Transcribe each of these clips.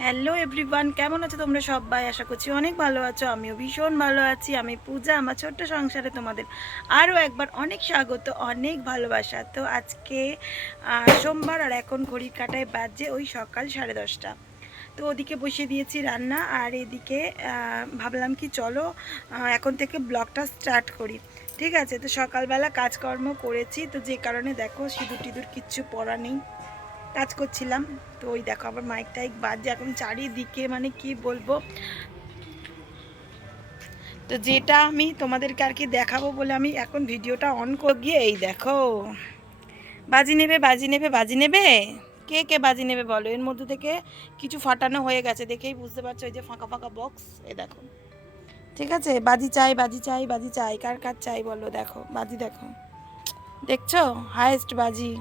Hello everyone কেমন আছো তোমরা সবাই? আশা করছি অনেক ভালো আছো। আমিও ভীষণ ভালো আছি। আমি পূজা, আমার ছোট্ট সংসারে তোমাদের আরও একবার অনেক স্বাগত, অনেক ভালোবাসা। তো আজকে সোমবার আর এখন ঘড়ির কাটায় বাজে ওই সকাল সাড়ে দশটা। তো ওদিকে বসিয়ে দিয়েছি রান্না আর এদিকে ভাবলাম কি চলো এখন থেকে ব্লগটা স্টার্ট করি। ঠিক আছে? তো সকালবেলা কাজকর্ম করেছি। তো যে কারণে দেখো সিঁদুর টিঁদুর কিচ্ছু পরা নেই। কাজ করছিলাম। তো ওই দেখো আবার মাইক টাইক বাজছে। এখন চারিদিকে মানে কি বলব? তো যেটা আমি তোমাদেরকে আর কি দেখাবো বলে আমি এখন ভিডিওটা অন করে গিয়ে এই দেখো। বাজি নেবে বাজি নেবে বাজি নেবে? কে কে বাজি নেবে বলো? এর মধ্যে থেকে কিছু ফাটানো হয়ে গেছে দেখেই বুঝতে পারছ ওই যে ফাঁকা ফাঁকা বক্স এ দেখো। ঠিক আছে? বাজি চাই বাজি চাই বাজি চাই। কার কার চাই বলো দেখো? বাজি দেখো। দেখছ? হায়েস্ট বাজি।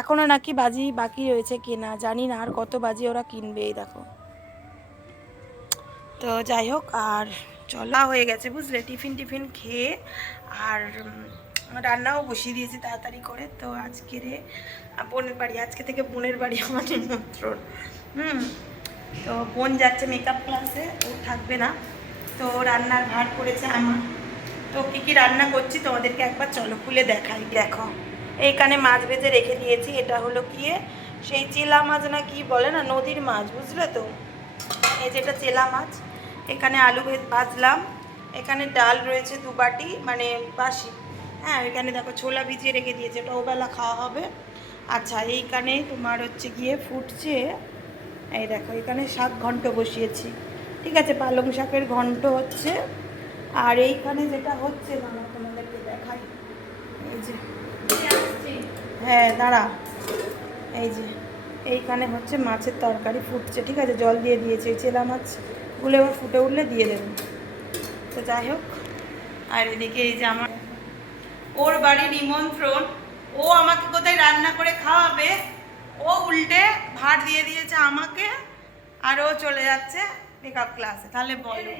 এখনও নাকি বাজি বাকি রয়েছে কেনা জানি না আর কত বাজি ওরা কিনবে, এই দেখো। তো যাই হোক, আর চলা। হয়ে গেছে বুঝলে, টিফিন টিফিন খেয়ে, আর রান্নাও বসিয়ে দিয়েছি তাড়াতাড়ি করে। তো আজকে রে বোনের বাড়ি, আজকে থেকে বোনের বাড়ি আমার নিমন্ত্রণ। হুম, তো বোন যাচ্ছে মেকআপ ক্লাসে ও থাকবে না। তো রান্নার ভার পড়েছে আমার। তো কী কী রান্না করছি তোমাদেরকে একবার চলো খুলে দেখাই, দেখো। এইখানে মাছ ভেজে রেখে দিয়েছি, এটা হলো কি সেই চেলা মাছ না কি বলে না, নদীর মাছ, বুঝলে তো? এই যেটা চেলা মাছ, এখানে আলু ভেজ, ভাজলাম। এখানে ডাল রয়েছে দু বাটি মানে বাসি। হ্যাঁ এখানে দেখো ছোলা ভিজিয়ে রেখে দিয়েছে ওটা ওবেলা খাওয়া হবে। আচ্ছা এইখানে তোমার হচ্ছে গিয়ে ফুটছে, এই দেখো, এখানে শাক ঘন্ট বসিয়েছি। ঠিক আছে, পালং শাকের ঘন্ট হচ্ছে। আর এইখানে যেটা হচ্ছে মানে তোমাদেরকে দেখাই। এই যে হ্যাঁ দাঁড়া। এই যে এইখানে হচ্ছে মাছের তরকারি ফুটছে ঠিক আছে? জল দিয়ে দিয়েছে চেলা মাছগুলো এবার ফুটে উঠলে দিয়ে দেবেন তো যাই হোক আর এদিকে এই যে আমার ওর বাড়ির নিমন্ত্রণ ও আমাকে কোথায় রান্না করে খাওয়াবে? ও উল্টে ভাত দিয়ে দিয়েছে আমাকে আর ও চলে যাচ্ছে মেকআপ ক্লাসে তাহলে বলো।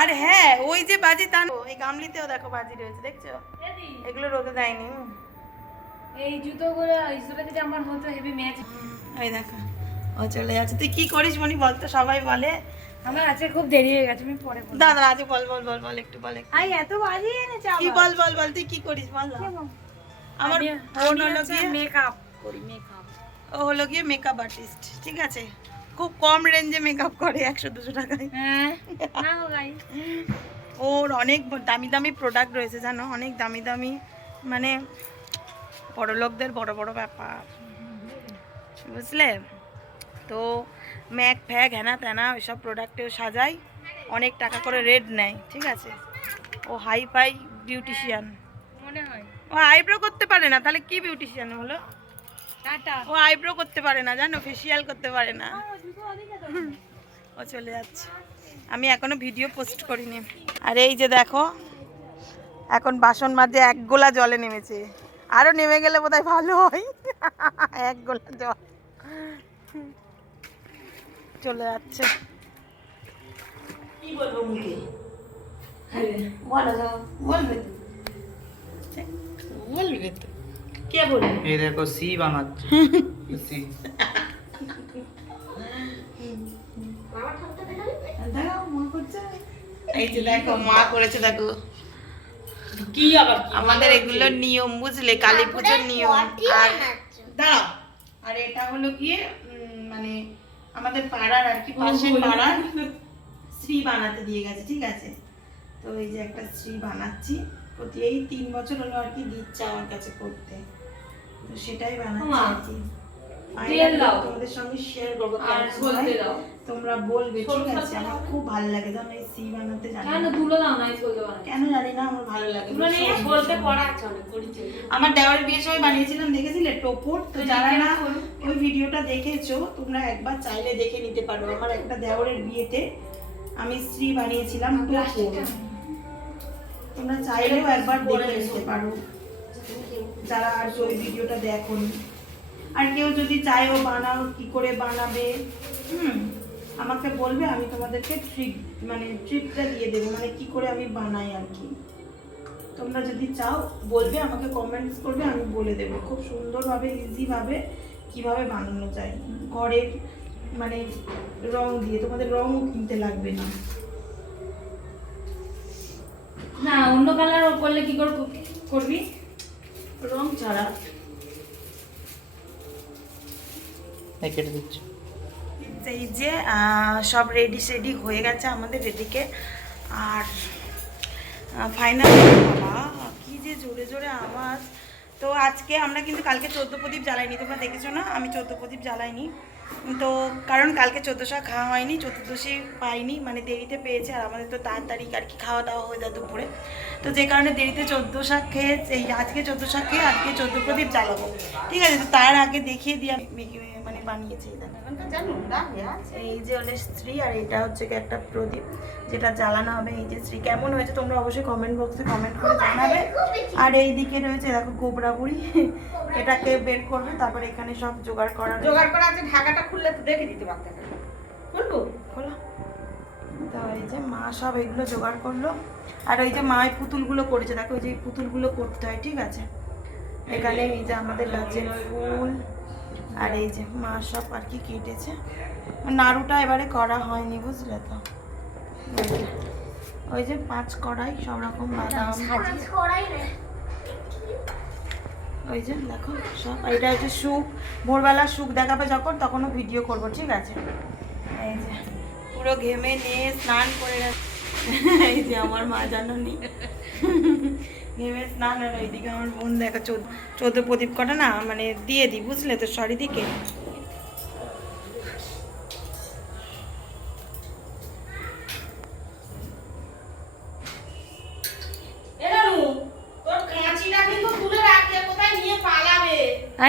আর হ্যাঁ ওই যে বাজি তা এই গামলিতেও দেখো বাজি রয়েছে দেখছ? এগুলো রোদে দেয়নি। এই জুতোগুলো এই জুতোটা যদি আমার হতো হেভি ম্যাচ ওই দেখো ও চলে যাচ্ছে। তুই কি করিস মনি বলতো সবাই বলে। আমার আজকে খুব দেরি হয়ে গেছে আমি পরে বলব। দাদা আজ বল বল বল বল একটু বল। আই এত বাজি এনেছে কি বল বল বল তুই কি করিস বল আমার বোন হলো গিয়ে মেকআপ করি মেকআপ ও হলো গিয়ে মেকআপ আর্টিস্ট ঠিক আছে? খুব কম রেঞ্জে মেকআপ করে একশো দুশো টাকায়। হ্যাঁ? না ওর অনেক দামি দামি প্রোডাক্ট রয়েছে জানো? অনেক দামি দামি মানে বড় লোকদের বড় বড় ব্যাপার। বুঝলে? তো ম্যাক ফ্যাক হ্যানা ত্যানা ওইসব প্রোডাক্টেও সাজাই অনেক টাকা করে রেট নেয় ঠিক আছে? ও হাই ফাই বিউটিশিয়ান মনে হয়। ও আইব্রো করতে পারে না তাহলে কি বিউটিশিয়ান হলো? ও আইব্রো করতে পারে না জানো? ফেসিয়াল করতে পারে না। ও চলে যাচ্ছে। আমি এখনও ভিডিও পোস্ট করিনি। আর এই যে দেখো এখন বাসন মাঝে এক গোলা জলে নেমেছে। আরও নেমে গেলে বোধহয় ভালো হয়। এক গোলা জল। চলে যাচ্ছে। কি বলব মুখে? বলবে তো। কে বলবে? এই দেখো সি বানাচ্ছে। সি। এই যে দেখো মা করেছে দেখো। কি আবার আমাদের এগুলো নিয়ম বুঝলে কালী পুজোর নিয়ম। আর দাঁড়াও। আর এটা হলো গিয়ে মানে আমাদের পাড়ার আর কি পাশের পাড়ার শ্রী বানাতে দিয়ে গেছে ঠিক আছে? তো এই যে একটা শ্রী বানাচ্ছি। প্রতি এই তিন বছর হলো আর কি দিচ্ছে আমার কাছে করতে। তো সেটাই বানাচ্ছি আর কি। তেল দাও। তোমাদের সঙ্গে শেয়ার করব আর কেমন দাও। তোমরা বলবে ঠিক আছে আমার খুব ভালো লাগে। জানো এই শ্রী বানাতে জানি কেন তুলো দাও না বলতে পারো কেন জানি না আমার ভালো লাগে। তুলো নিয়ে বলতে পড়া আছে অনেক করি আমার দেওয়ার বিয়ের সময় বানিয়েছিলাম দেখেছিলে? টোপর। তো যারা না ওই ভিডিওটা দেখেছ তোমরা একবার চাইলে দেখে নিতে পারো। আমার একটা দেওরের বিয়েতে আমি স্ত্রী বানিয়েছিলাম টোপর। তোমরা চাইলেও একবার দেখে নিতে পারো। যারা আর ওই ভিডিওটা দেখোনি আর কেউ যদি চায়ও বানাও কি করে বানাবে? হুম আমাকে বলবে আমি তোমাদেরকে ট্রিক মানে ট্রিকটা দিয়ে দেবো মানে কি করে আমি বানাই আর কি। তোমরা যদি চাও বলবে আমাকে কমেন্টস করবে আমি বলে দেবো। খুব সুন্দরভাবে ইজিভাবে কীভাবে বানানো যায়। ঘরের মানে রং দিয়ে তোমাদের রংও কিনতে লাগবে না। না অন্য কালার করলে কি করে করবি? রং ছাড়া। কেটে দিচ্ছি। এই যে সব রেডি সেডি হয়ে গেছে আমাদের এদিকে। আর ফাইনাল কি যে জোরে জোরে আওয়াজ। তো আজকে আমরা কিন্তু কালকে চোদ্দ প্রদীপ জ্বালাইনি, তোমরা দেখেছ না? আমি চোদ্দ প্রদীপ জ্বালাইনি। তো কারণ কালকে চোদ্দোশা খাওয়া হয়নি চতুর্দশী পাইনি মানে দেরিতে পেয়েছে আর আমাদের তো তাড়াতাড়ি আর কি খাওয়া দাওয়া হয়ে যায় দুপুরে। তো যে কারণে দেরিতে চোদ্দ শাক খেয়ে এই আজকে চোদ্দ শাক খেয়ে আজকে চোদ্দ প্রদীপ জ্বালাবো। ঠিক আছে তো তার আগে দেখিয়ে দিয়ে মানে বানিয়েছি এই এই যে হলে স্ত্রী আর এটা হচ্ছে কি একটা প্রদীপ যেটা জ্বালানো হবে। এই যে স্ত্রী কেমন হয়েছে তোমরা অবশ্যই কমেন্ট বক্সে কমেন্ট করে জানাবে। আর এই দিকে রয়েছে দেখো গোবরা বুড়ি। এটাকে বের করবে তারপর এখানে সব জোগাড় করা জোগাড় করা আছে ঢাকাটা খুললে তো দেখে দিতে পারতে খুলবো? খোলো। তো এই যে মা সব এগুলো জোগাড় করল। আর ওই যে মা এই পুতুলগুলো করেছে দেখো ওই যে পুতুলগুলো করতে হয় ঠিক আছে? এখানে এই যে আমাদের গাছের ফুল আর এই যে মা সব আর কি কেটেছে। নাড়ুটা এবারে করা হয়নি বুঝলে তো? ওই যে, ওই যে পাঁচ কড়াই সব রকম বাদাম। ওই যে দেখো, সব এটা হচ্ছে সুখ। ভোরবেলা সুখ দেখাবে যখন, তখনও ভিডিও করব, ঠিক আছে? এই যে, পুরো ঘেমে নিয়ে স্নান করে এই যে আমার মা জানো নি? ঘেমে স্নান আর ওইদিকে আমার বোন দেখা চোদ্দ প্রদীপ কটা না মানে দিয়ে দিই, বুঝলে তো সরি দিকে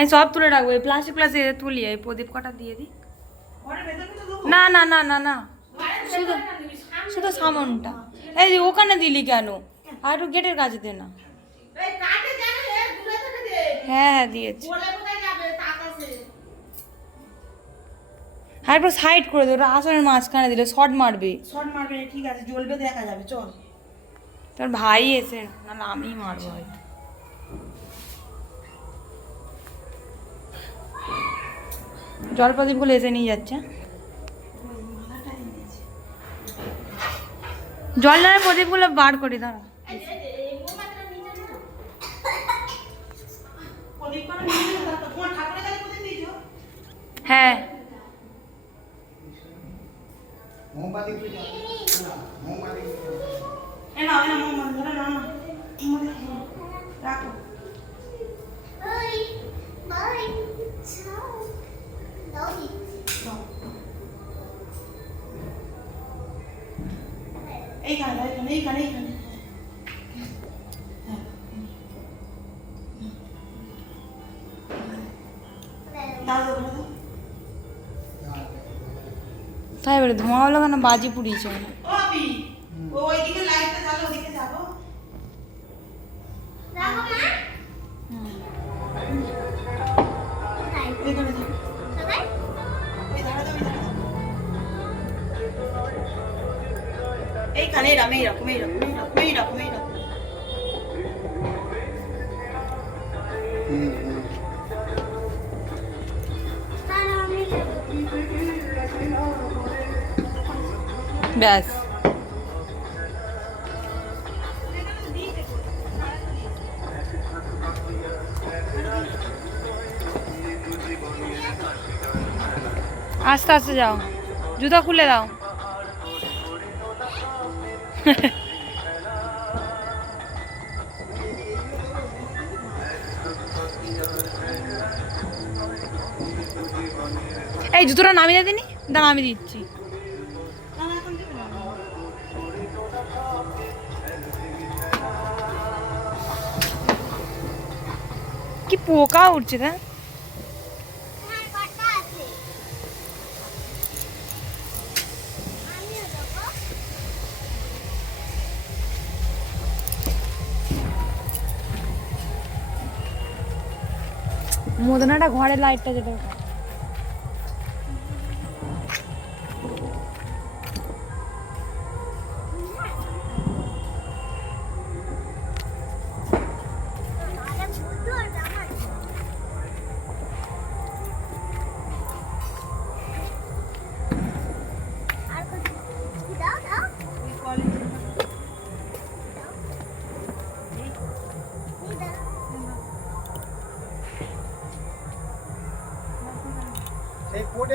আমি সব তুলে রাখব এই প্লাস্টিক প্লাস্টিক তুলি এই প্রদীপ কটা দিয়ে দিই। না না না না না। শুধু শুধু সামনটা। এই ওখানে দিলি কেন? আর একটু গেটের কাছে দে না। হ্যাঁ হ্যাঁ দিয়েছি। আর একটু সাইড করে দে ওটা আসনের মাঝখানে দিলে শর্ট মারবে। শর্ট মারবে ঠিক আছে জ্বলবে দেখা যাবে চল। তোর ভাই এসে না না আমি মারবো হয়তো। জল প্রদীপগুলো এসে নিয়ে যাচ্ছে। জল নেওয়ার প্রদীপগুলো বার করি দাঁড়া। হ্যাঁ। রাখো তাই এবারে ধোঁয়া হলো কেন? বাজি পুড়িয়েছে। এইখানে এরকম এইরকম এইরকম এইরকম এইরকম এইরকম ব্যাস। আস্তে আস্তে যাও। জুতো খুলে দাও। এই জুতোটা নামিয়ে দিনি। দাঁড়া আমি দিচ্ছি। কি পোকা উঠছে তা ঘরে লাইটটা যেটা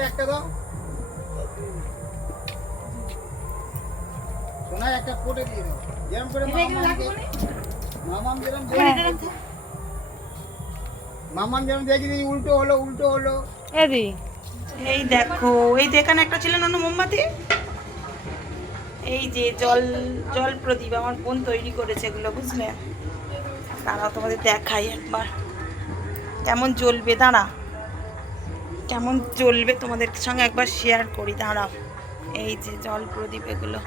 একটা দাও। সোনা একটা পোটে দিয়ে দাও। যেরকম করে মামাম যেরকম মামাম যেরকম দেখি দিই উল্টো হলো উল্টো হলো। এদি এই দেখো এই এখানে একটা মোমবাতি। এই যে জল জল প্রদীপ আমার বোন তৈরি করেছে এগুলো বুঝলে? দাঁড়াও তোমাদের দেখাই একবার। কেমন জ্বলবে দাঁড়া। কেমন জ্বলবে তোমাদের সঙ্গে একবার শেয়ার করি, দাঁড়াও। এই যে জল প্রদীপ এগুলো।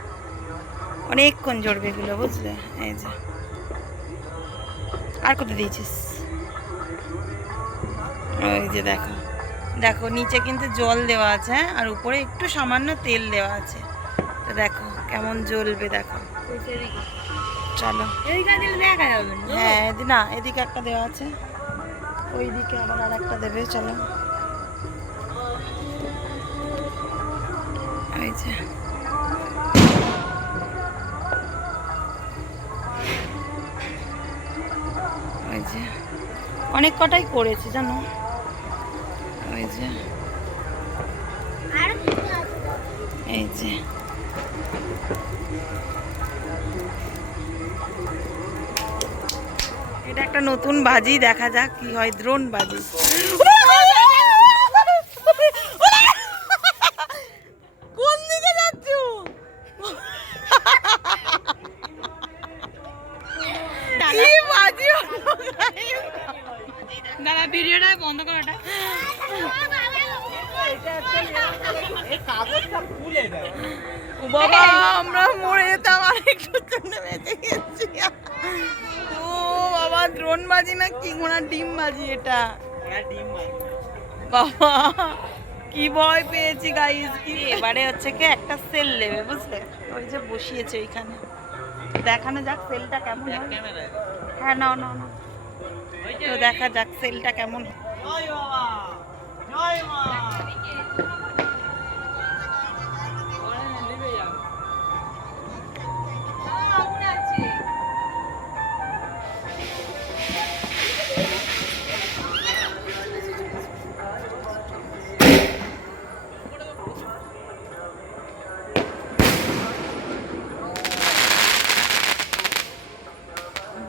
অনেকক্ষণ জ্বলবে এগুলো, বুঝলে? এই যে। আর কোথায় দিয়েছিস? ওই যে দেখো। দেখো, নিচে কিন্তু জল দেওয়া আছে হ্যাঁ? আর উপরে একটু সামান্য তেল দেওয়া আছে। তো দেখো, কেমন জ্বলবে দেখো। চলো। হ্যাঁ না, এদিকে একটা দেওয়া আছে। ওই দিকে আবার আর একটা দেবে, চলো। এই যে। ওই যে। অনেক কটাই করেছে, জানো? ওই যে। এই যে। এটা একটা নতুন বাজি, দেখা যাক কি হয় দ্রোণ বাজি। বন্ধ করো ও বাবা আমরা মরে যেতাম আর জন্য বেঁচে গেছি। ও বাবা দ্রোণ বাজি না কি ঘোড়া ডিম বাজি এটা? বাবা কি ভয় পেয়েছি গাইস কি এবারে হচ্ছে কি একটা সেল নেবে বুঝলে? ওই যে বসিয়েছে ওইখানে। দেখানো যাক সেলটা কেমন হ্যাঁ। নাও নাও নাও। তো দেখা যাক সেলটা কেমন হয়।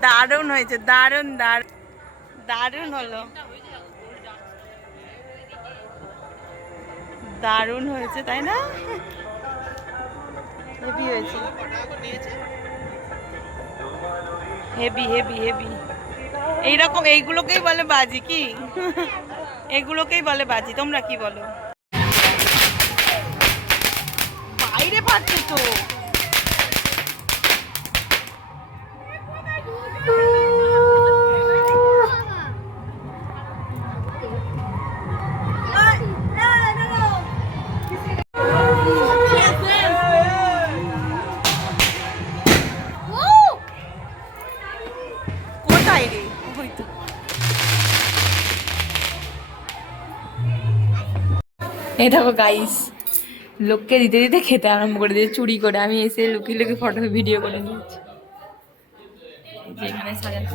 দারুণ হয়েছে দারুণ দারুণ। দারুণ হলো। দারুণ হয়েছে, তাই না? হেভি হয়েছে। হেভি হেভি হেভি এইরকম এইগুলোকেই বলে বাজি কি? এগুলোকেই বলে বাজি, তোমরা কি বলো? বাইরে পাচ্ছে তো। এই দেখো গাইস লোককে দিতে দিতে খেতে আরম্ভ করে দিয়ে চুরি করে। আমি এসে লুকিয়ে লুকিয়ে ফটো ভিডিও করে নিয়েছি। সাজানো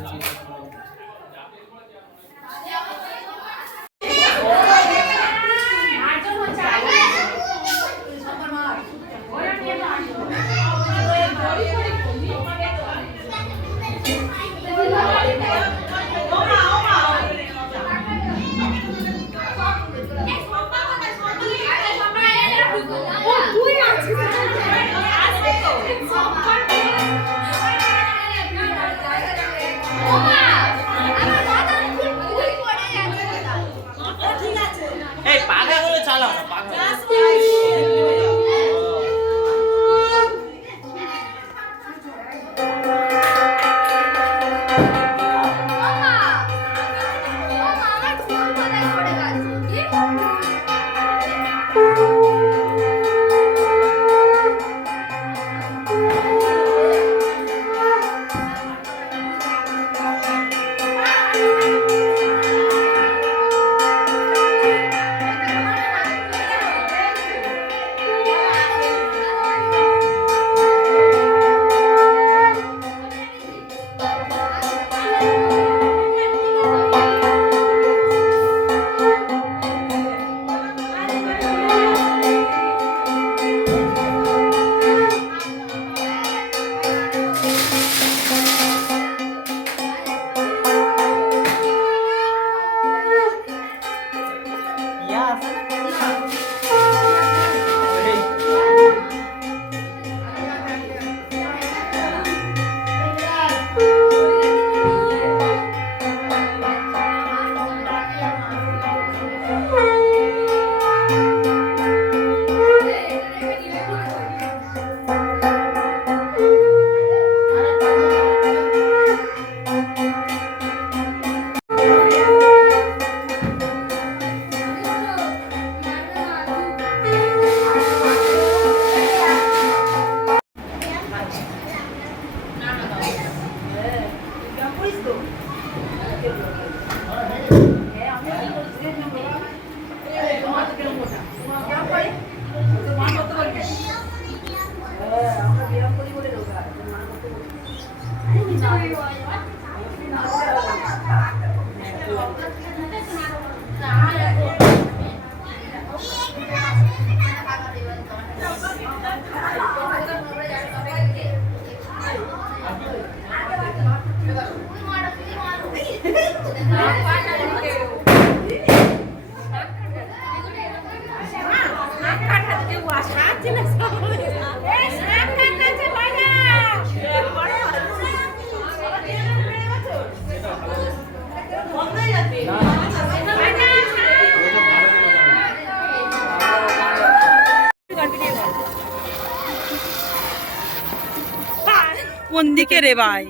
দিকে রে ভাই?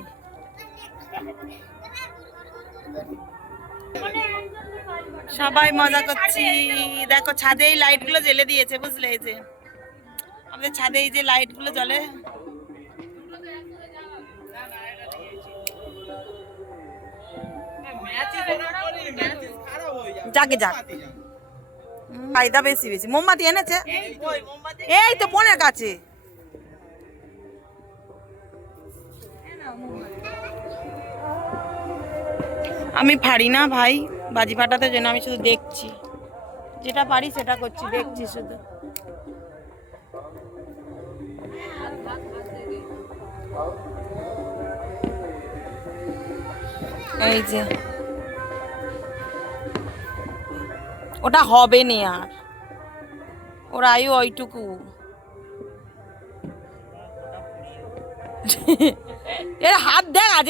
সবাই মজা করছি। দেখো ছাদে এই লাইটগুলো জ্বেলে দিয়েছে বুঝলে এই যে। আমাদের ছাদে এই যে লাইটগুলো জ্বলে। যাকে যাক। ফায়দা বেশি বেশি। মোমবাতি এনেছে? এই তো বোনের কাছে। আমি পারি না ভাই বাজি ফাটাতে জন্য আমি শুধু দেখছি। যেটা পারি সেটা করছি, দেখছি শুধু। এই যে। ওটা হবে নি আর। ওর আয়ু ওইটুকু। এর হাত দেখ, আজ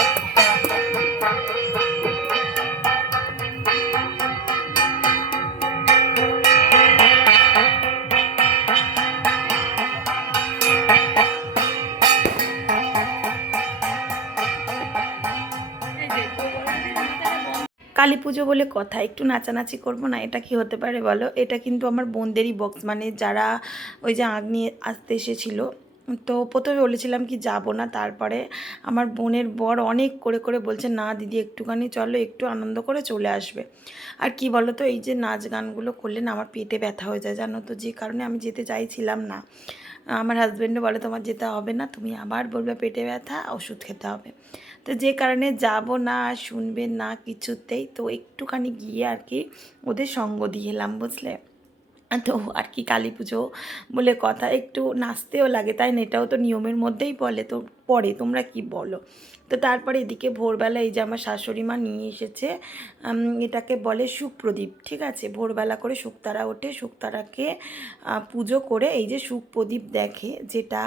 কালী পুজো বলে কথা, একটু নাচানাচি করব না, এটা কি হতে পারে বলো? এটা কিন্তু আমার বোনদেরই বক্স মানে যারা ওই যে আগ নিয়ে আসতে এসেছিল, তো প্রথমে বলেছিলাম কি যাব না, তারপরে আমার বোনের বর অনেক করে করে বলছে, না দিদি, একটুখানি চলো, একটু আনন্দ করে চলে আসবে। আর কি বলো তো এই যে নাচ গানগুলো করলে না আমার পেটে ব্যথা হয়ে যায়, জানো তো, যে কারণে আমি যেতে চাইছিলাম না। আমার হাজব্যান্ডও বলে, তোমার যেতে হবে না, তুমি আবার বলবে পেটে ব্যথা, ওষুধ খেতে হবে। তো যে কারণে যাব না, শুনবে না কিছুতেই। তো একটুখানি গিয়ে আর কি ওদের সঙ্গ দিয়ে এলাম, বুঝলে? তো আর কি কালী পুজো বলে কথা, একটু নাচতেও লাগে, তাই না? এটাও তো নিয়মের মধ্যেই বলে, তো পরে তোমরা কি বলো? তো তারপরে এদিকে ভোরবেলা এই যে আমার শাশুড়ি মা নিয়ে এসেছে এটাকে বলে সুপ্রদীপ ঠিক আছে? ভোরবেলা করে শুকতারা ওঠে, শুকতারাকে পুজো করে এই যে সুখ প্রদীপ দেখে, যেটা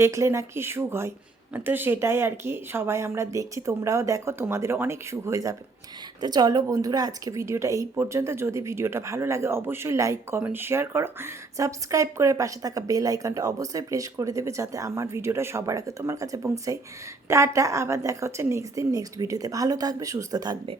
দেখলে নাকি সুখ হয়। তো সেটাই আর কি, সবাই আমরা দেখছি, তোমরাও দেখো, তোমাদেরও অনেক সুখ হয়ে যাবে। তো চলো বন্ধুরা, আজকে ভিডিওটা এই পর্যন্ত। যদি ভিডিওটা ভালো লাগে, অবশ্যই লাইক কমেন্ট শেয়ার করো। সাবস্ক্রাইব করে পাশে থাকা বেল আইকনটা অবশ্যই প্রেস করে দেবে, যাতে আমার ভিডিওটা সবার আগে তোমার কাছে পৌঁছায় টাটা, আবার দেখা হচ্ছে নেক্সট দিন নেক্সট ভিডিওতে ভালো থাকবে, সুস্থ থাকবে।